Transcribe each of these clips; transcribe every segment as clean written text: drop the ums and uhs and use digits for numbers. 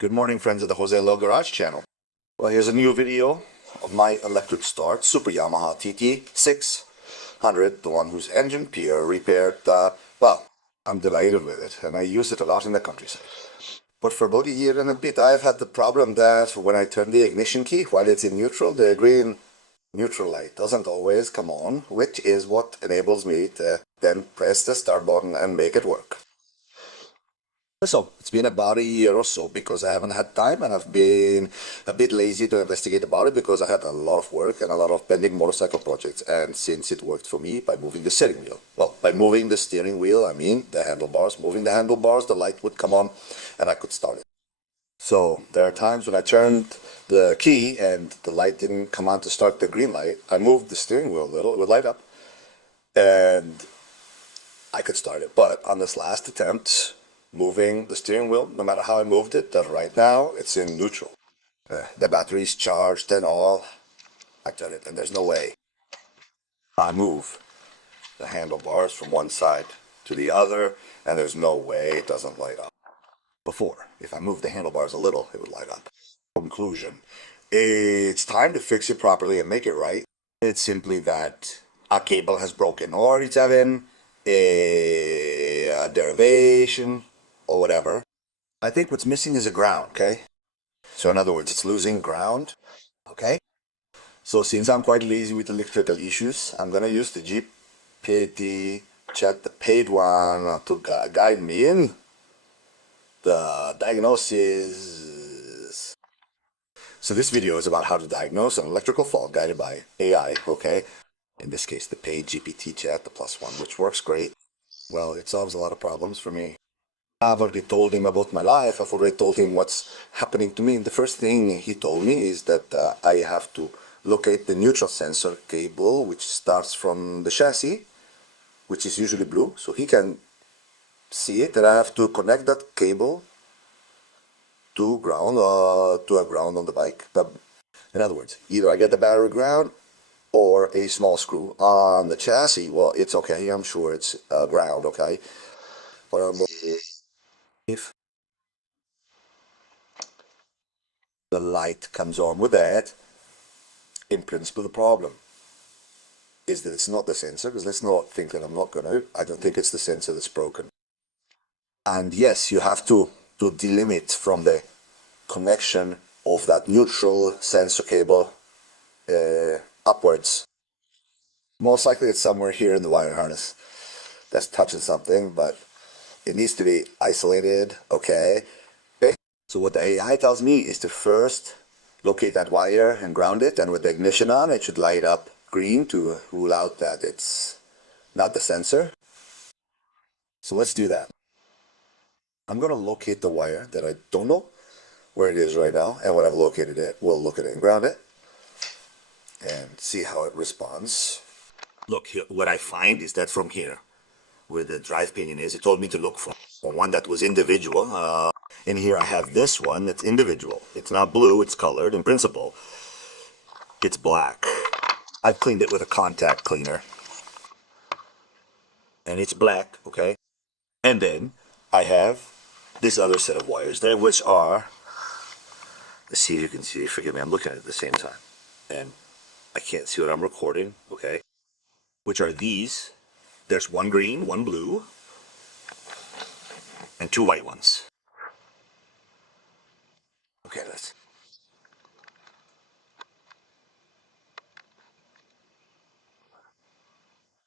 Good morning, friends of the Jose Lo Garage channel. Well, here's a new video of my electric start Super YAMAHA TT 600, the one whose engine peer repaired. Well, I'm delighted with it, and I use it a lot in the countryside. But for about a year and a bit, I've had the problem that when I turn the ignition key while it's in neutral, the green neutral light doesn't always come on, which is what enables me to then press the start button and make it work. So, it's been about a year or so because I haven't had time, and I've been a bit lazy to investigate about it because I had a lot of work and a lot of pending motorcycle projects, and since it worked for me by moving the steering wheel. Well, by moving the steering wheel, I mean the handlebars. Moving the handlebars, the light would come on and I could start it. So, there are times when I turned the key and the light didn't come on to start the green light. I moved the steering wheel a little, it would light up, and I could start it. But on this last attempt, moving the steering wheel, no matter how I moved it, that right now it's in neutral. The battery's charged and all. I done it, and there's no way I move the handlebars from one side to the other, and there's no way it doesn't light up. Before, if I moved the handlebars a little, it would light up. Conclusion: it's time to fix it properly and make it right. It's simply that a cable has broken, or it's having a derivation or whatever. I think what's missing is a ground, okay? So in other words, it's losing ground, okay? So since I'm quite lazy with electrical issues, I'm gonna use the GPT chat, the paid one, to guide me in the diagnosis. So this video is about how to diagnose an electrical fault guided by AI, okay? In this case, the paid GPT chat, the +1, which works great. Well, it solves a lot of problems for me. I've already told him about my life. I've already told him what's happening to me. And the first thing he told me is that I have to locate the neutral sensor cable, which starts from the chassis, which is usually blue, so he can see it. And I have to connect that cable to ground, to a ground on the bike. In other words, either I get the battery ground or a small screw on the chassis. Well, it's okay. I'm sure it's ground, okay? But if the light comes on with that, in principle the problem is that it's not the sensor, because let's not think that I don't think it's the sensor that's broken. And yes, you have to delimit from the connection of that neutral sensor cable upwards. Most likely it's somewhere here in the wire harness that's touching something, but it needs to be isolated, okay? So what the AI tells me is to first locate that wire and ground it, and with the ignition on, it should light up green to rule out that it's not the sensor. So let's do that. I'm going to locate the wire that I don't know where it is right now, and when I've located it, we'll look at it and ground it and see how it responds. Look, here, what I find is that from here, where the drive pinion is, it told me to look for one that was individual. In here I have this one that's individual. It's not blue, it's colored. In principle, it's black. I've cleaned it with a contact cleaner. And it's black, okay? And then I have this other set of wires there, which are, let's see if you can see, forgive me, I'm looking at it at the same time. And I can't see what I'm recording, okay? Which are these. There's one green, one blue, and two white ones. Okay, let's...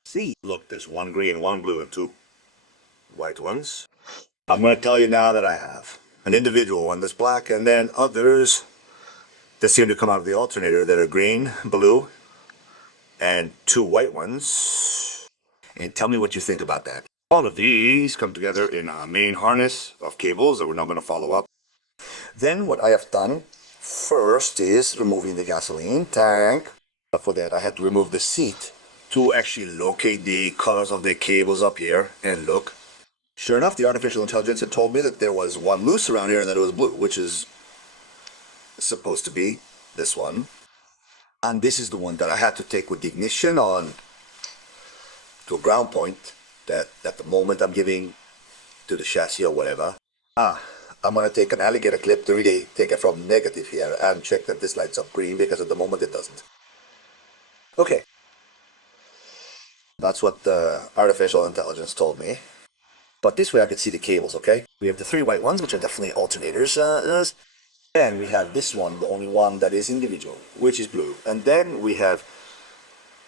see. Look, there's one green, one blue, and two white ones. I'm going to tell you now that I have an individual one that's black, and then others that seem to come out of the alternator that are green, blue, and two white ones. And tell me what you think about that. All of these come together in a main harness of cables that we're not going to follow up. Then what I have done first is removing the gasoline tank. For that I had to remove the seat to actually locate the colors of the cables up here, and look. Sure enough, the artificial intelligence had told me that there was one loose around here and that it was blue, which is supposed to be this one. And this is the one that I had to take with the ignition on to a ground point that at the moment I'm giving to the chassis or whatever. I'm going to take an alligator clip to really take it from negative here and check that this lights up green, because at the moment it doesn't. Okay. That's what the artificial intelligence told me. But this way I can see the cables, okay? We have the three white ones, which are definitely alternators. And we have this one, the only one that is individual, which is blue. And then we have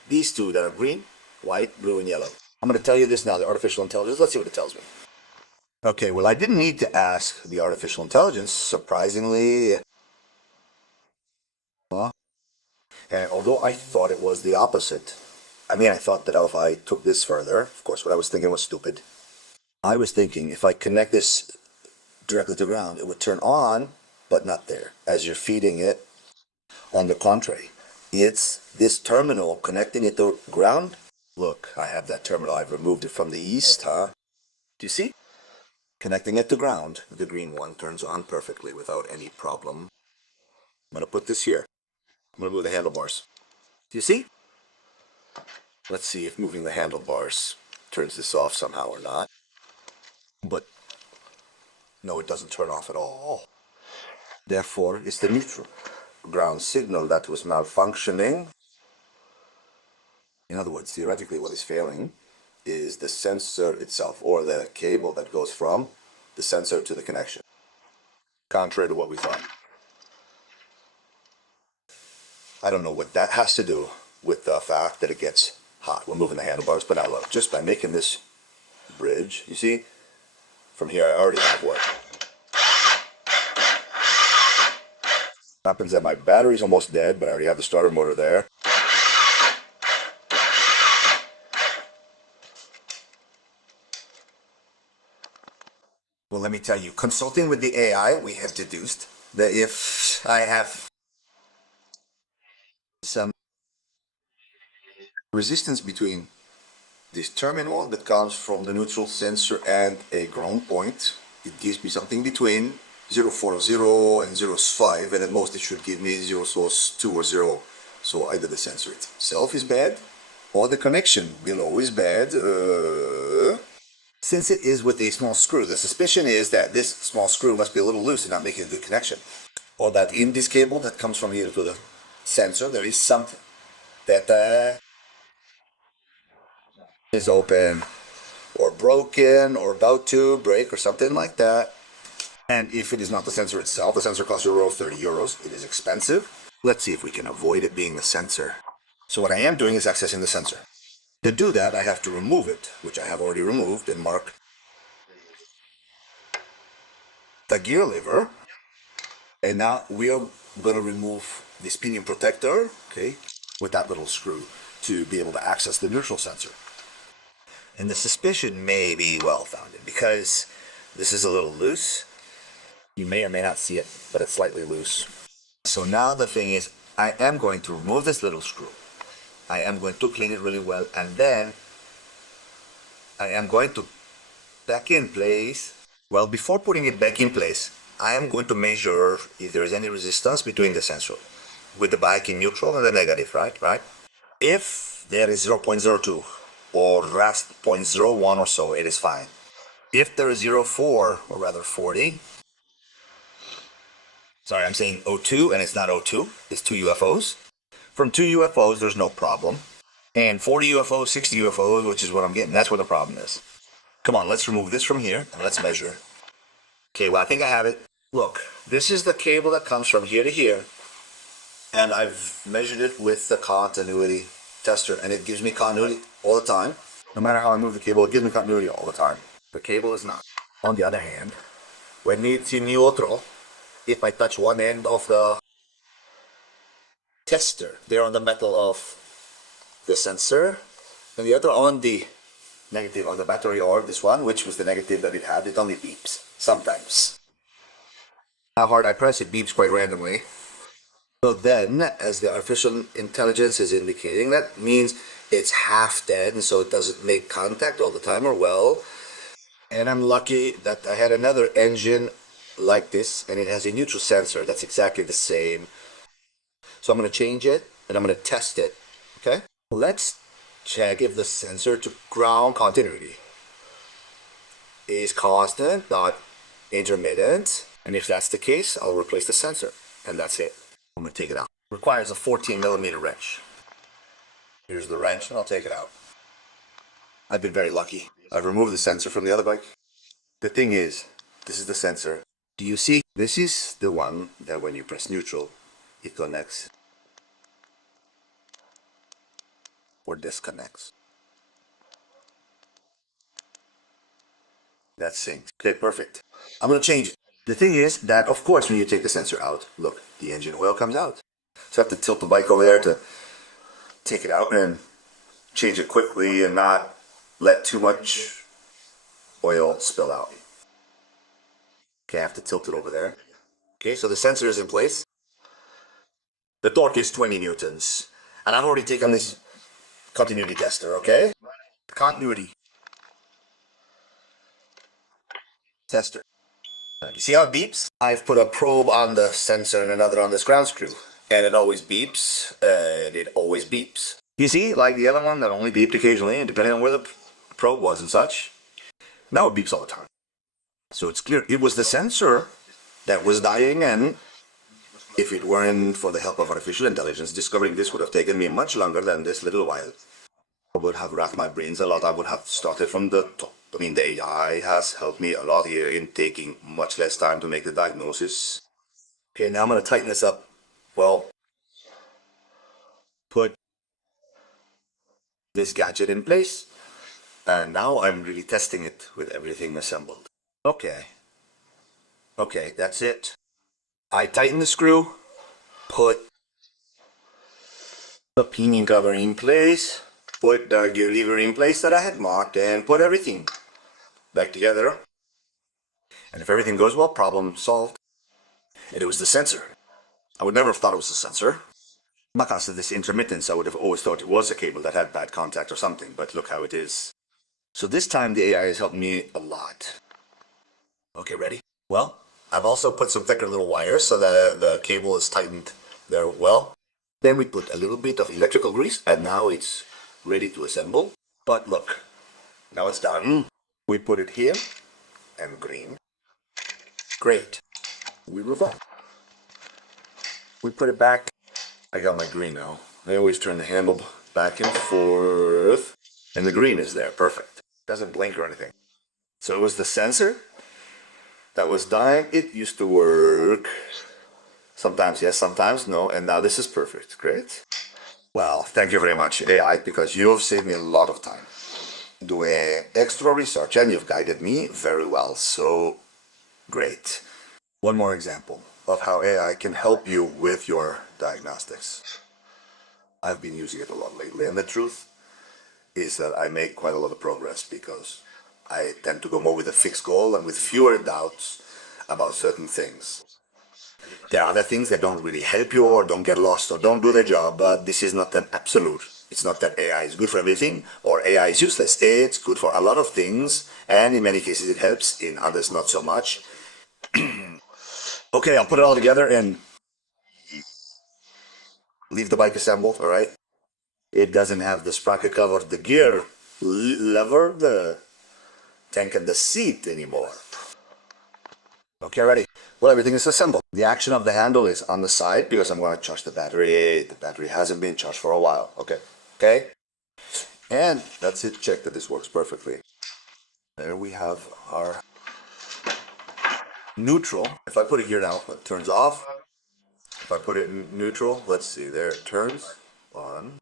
these two that are green, white, blue, and yellow. I'm going to tell you this now, the artificial intelligence. Let's see what it tells me. Okay, well, I didn't need to ask the artificial intelligence, surprisingly. And although I thought it was the opposite, I mean, I thought that if I took this further, of course, what I was thinking was stupid. I was thinking if I connect this directly to ground, it would turn on, but not there, as you're feeding it. On the contrary, it's this terminal connecting it to ground. Look, I have that terminal. I've removed it from the east, huh? Do you see? Connecting it to ground, the green one turns on perfectly without any problem. I'm going to put this here. I'm going to move the handlebars. Do you see? Let's see if moving the handlebars turns this off somehow or not. But no, it doesn't turn off at all. Therefore, it's the neutral ground signal that was malfunctioning. In other words, theoretically what is failing is the sensor itself, or the cable that goes from the sensor to the connection. Contrary to what we thought. I don't know what that has to do with the fact that it gets hot. We're moving the handlebars, but now look, just by making this bridge, you see, from here I already have what happens that my battery's almost dead, but I already have the starter motor there. Well, let me tell you, consulting with the AI, we have deduced that if I have some resistance between this terminal that comes from the neutral sensor and a ground point, it gives me something between 0.40 and 0.5, and at most it should give me 0.2 or 0. So either the sensor itself is bad, or the connection below is bad. Since it is with a small screw, the suspicion is that this small screw must be a little loose and not making a good connection. Or that in this cable that comes from here to the sensor, there is something that is open, or broken, or about to break, or something like that. And if it is not the sensor itself, the sensor costs euro 30 euros. It is expensive. Let's see if we can avoid it being the sensor. So what I am doing is accessing the sensor. To do that, I have to remove it, which I have already removed and marked the gear lever. And now we are going to remove this pinion protector, okay, with that little screw to be able to access the neutral sensor. And the suspicion may be well founded because this is a little loose. You may or may not see it, but it's slightly loose. So now the thing is, I am going to remove this little screw. I am going to clean it really well, and then I am going to back in place. Well, before putting it back in place, I am going to measure if there is any resistance between the sensor with the bike in neutral and the negative, right? If there is 0.02 or rest 0.01 or so, it is fine. If there is 0.4 or rather 40, sorry, I'm saying O2 and it's not O2, it's two UFOs. From two UFOs, there's no problem. And 40 UFOs, 60 UFOs, which is what I'm getting, that's where the problem is. Come on, let's remove this from here and let's measure. Okay, well, I think I have it. Look, this is the cable that comes from here to here. And I've measured it with the continuity tester, and it gives me continuity all the time. No matter how I move the cable, it gives me continuity all the time. The cable is not. On the other hand, when it's in neutral, if I touch one end of the tester, there on the metal of the sensor, and the other on the negative of the battery, or this one, which was the negative that it had, it only beeps sometimes. How hard I press, it beeps quite randomly. So then, as the artificial intelligence is indicating, that means it's half dead, and so it doesn't make contact all the time, or well. And I'm lucky that I had another engine like this, and it has a neutral sensor that's exactly the same. So I'm going to change it, and I'm going to test it, okay? Let's check if the sensor to ground continuity is constant, not intermittent, and if that's the case, I'll replace the sensor, and that's it. I'm gonna take it out. Requires a 14mm wrench. Here's the wrench, and I'll take it out. I've been very lucky. I've removed the sensor from the other bike. The thing is, this is the sensor. Do you see? This is the one that when you press neutral, it connects or disconnects. That syncs. Okay, perfect. I'm gonna change it. The thing is that, of course, when you take the sensor out, look, the engine oil comes out. So I have to tilt the bike over there to take it out and change it quickly and not let too much oil spill out. Okay, I have to tilt it over there. Okay, so the sensor is in place. The torque is 20 newtons. And I've already taken this continuity tester, okay? Continuity tester. You see how it beeps? I've put a probe on the sensor and another on this ground screw. And it always beeps, and it always beeps. You see, like the other one that only beeped occasionally, and depending on where the probe was and such. Now it beeps all the time. So it's clear it was the sensor that was dying, and if it weren't for the help of artificial intelligence, discovering this would have taken me much longer than this little while. I would have racked my brains a lot. I would have started from the top. I mean, the AI has helped me a lot here in taking much less time to make the diagnosis. Okay, now I'm going to tighten this up. Well, put this gadget in place, and now I'm really testing it with everything assembled. Okay. Okay, that's it. I tighten the screw, put the pinion cover in place, put the gear lever in place that I had marked, and put everything back together. And if everything goes well, problem solved. And it was the sensor. I would never have thought it was the sensor. Because of this intermittence, I would have always thought it was a cable that had bad contact or something, but look how it is. So this time the AI has helped me a lot. Okay, ready? Well, I've also put some thicker little wires so that the cable is tightened there well. Then we put a little bit of electrical grease, and now it's ready to assemble. But look, now it's done. We put it here, and green. Great. We revolve. We put it back. I got my green now. I always turn the handle back and forth, and the green is there, perfect. Doesn't blink or anything. So it was the sensor that was dying. It used to work. Sometimes yes, sometimes no, and now this is perfect. Great. Well, thank you very much, AI, because you have saved me a lot of time doing extra research, and you've guided me very well, so great. One more example of how AI can help you with your diagnostics. I've been using it a lot lately, and the truth is that I make quite a lot of progress because I tend to go more with a fixed goal and with fewer doubts about certain things. There are other things that don't really help you or don't get lost or don't do their job, but this is not an absolute. It's not that AI is good for everything or AI is useless. It's good for a lot of things, and in many cases it helps, in others not so much. Okay, I'll put it all together and leave the bike assembled, alright? It doesn't have the sprocket cover, the gear lever, the tank and the seat anymore. Okay, ready? Well, everything is assembled. The action of the handle is on the side because I'm going to charge the battery. The battery hasn't been charged for a while. Okay? Okay? And that's it. Check that this works perfectly. There we have our neutral. If I put it here now, it turns off. If I put it in neutral, let's see, there it turns on.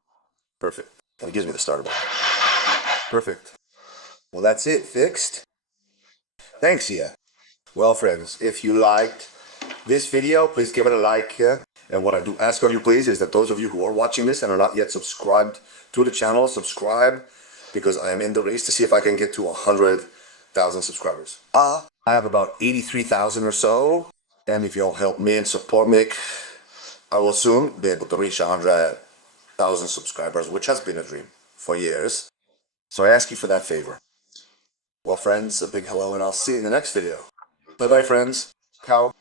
Perfect. And it gives me the starter button. Perfect. Well, that's it. Fixed. Thanks, yeah. Well, friends, if you liked this video, please give it a like here. And what I do ask of you, please, is that those of you who are watching this and are not yet subscribed to the channel, subscribe, because I am in the race to see if I can get to 100,000 subscribers. I have about 83,000 or so, and if you'll help me and support me, I will soon be able to reach 100,000 subscribers, which has been a dream for years. So I ask you for that favor. Well, friends, a big hello, and I'll see you in the next video. Bye-bye, friends. Ciao.